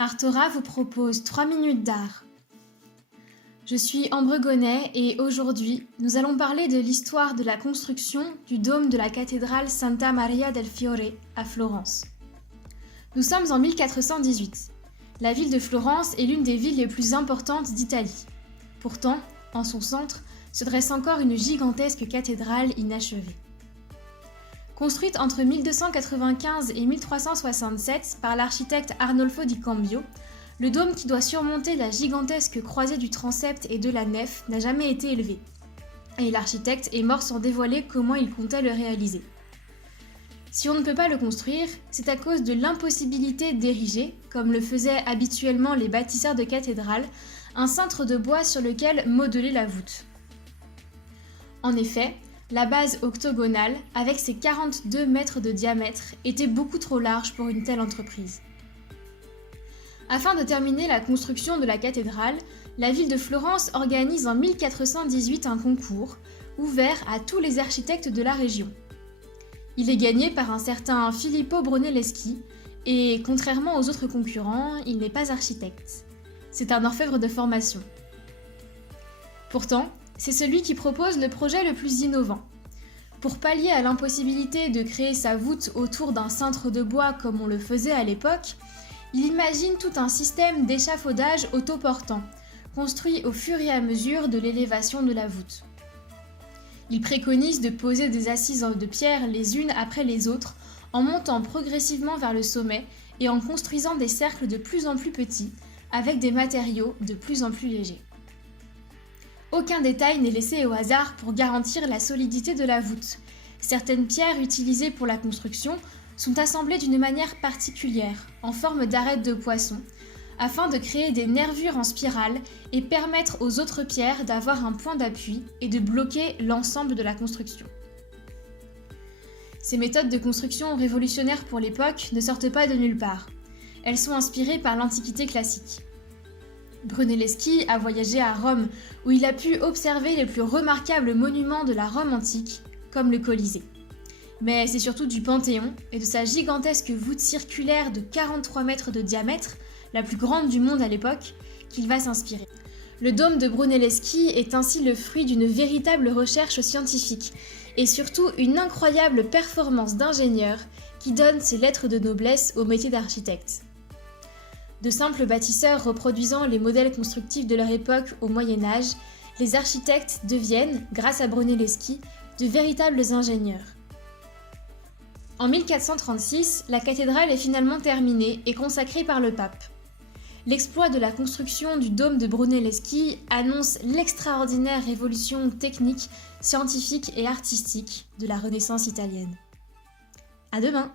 Artora vous propose 3 minutes d'art. Je suis Ambre Gonnet et aujourd'hui, nous allons parler de l'histoire de la construction du dôme de la cathédrale Santa Maria del Fiore à Florence. Nous sommes en 1418. La ville de Florence est l'une des villes les plus importantes d'Italie. Pourtant, en son centre, se dresse encore une gigantesque cathédrale inachevée. Construite entre 1295 et 1367 par l'architecte Arnolfo di Cambio, le dôme qui doit surmonter la gigantesque croisée du transept et de la nef n'a jamais été élevé. Et l'architecte est mort sans dévoiler comment il comptait le réaliser. Si on ne peut pas le construire, c'est à cause de l'impossibilité d'ériger, comme le faisaient habituellement les bâtisseurs de cathédrales, un cintre de bois sur lequel modeler la voûte. En effet, la base octogonale, avec ses 42 mètres de diamètre, était beaucoup trop large pour une telle entreprise. Afin de terminer la construction de la cathédrale, la ville de Florence organise en 1418 un concours, ouvert à tous les architectes de la région. Il est gagné par un certain Filippo Brunelleschi, et contrairement aux autres concurrents, il n'est pas architecte. C'est un orfèvre de formation. Pourtant, c'est celui qui propose le projet le plus innovant. Pour pallier à l'impossibilité de créer sa voûte autour d'un cintre de bois comme on le faisait à l'époque, il imagine tout un système d'échafaudage autoportant, construit au fur et à mesure de l'élévation de la voûte. Il préconise de poser des assises de pierre les unes après les autres, en montant progressivement vers le sommet et en construisant des cercles de plus en plus petits, avec des matériaux de plus en plus légers. Aucun détail n'est laissé au hasard pour garantir la solidité de la voûte. Certaines pierres utilisées pour la construction sont assemblées d'une manière particulière, en forme d'arêtes de poisson, afin de créer des nervures en spirale et permettre aux autres pierres d'avoir un point d'appui et de bloquer l'ensemble de la construction. Ces méthodes de construction révolutionnaires pour l'époque ne sortent pas de nulle part. Elles sont inspirées par l'Antiquité classique. Brunelleschi a voyagé à Rome, où il a pu observer les plus remarquables monuments de la Rome antique, comme le Colisée. Mais c'est surtout du Panthéon et de sa gigantesque voûte circulaire de 43 mètres de diamètre, la plus grande du monde à l'époque, qu'il va s'inspirer. Le dôme de Brunelleschi est ainsi le fruit d'une véritable recherche scientifique et surtout une incroyable performance d'ingénieur qui donne ses lettres de noblesse au métier d'architecte. De simples bâtisseurs reproduisant les modèles constructifs de leur époque au Moyen-Âge, les architectes deviennent, grâce à Brunelleschi, de véritables ingénieurs. En 1436, la cathédrale est finalement terminée et consacrée par le pape. L'exploit de la construction du dôme de Brunelleschi annonce l'extraordinaire révolution technique, scientifique et artistique de la Renaissance italienne. À demain!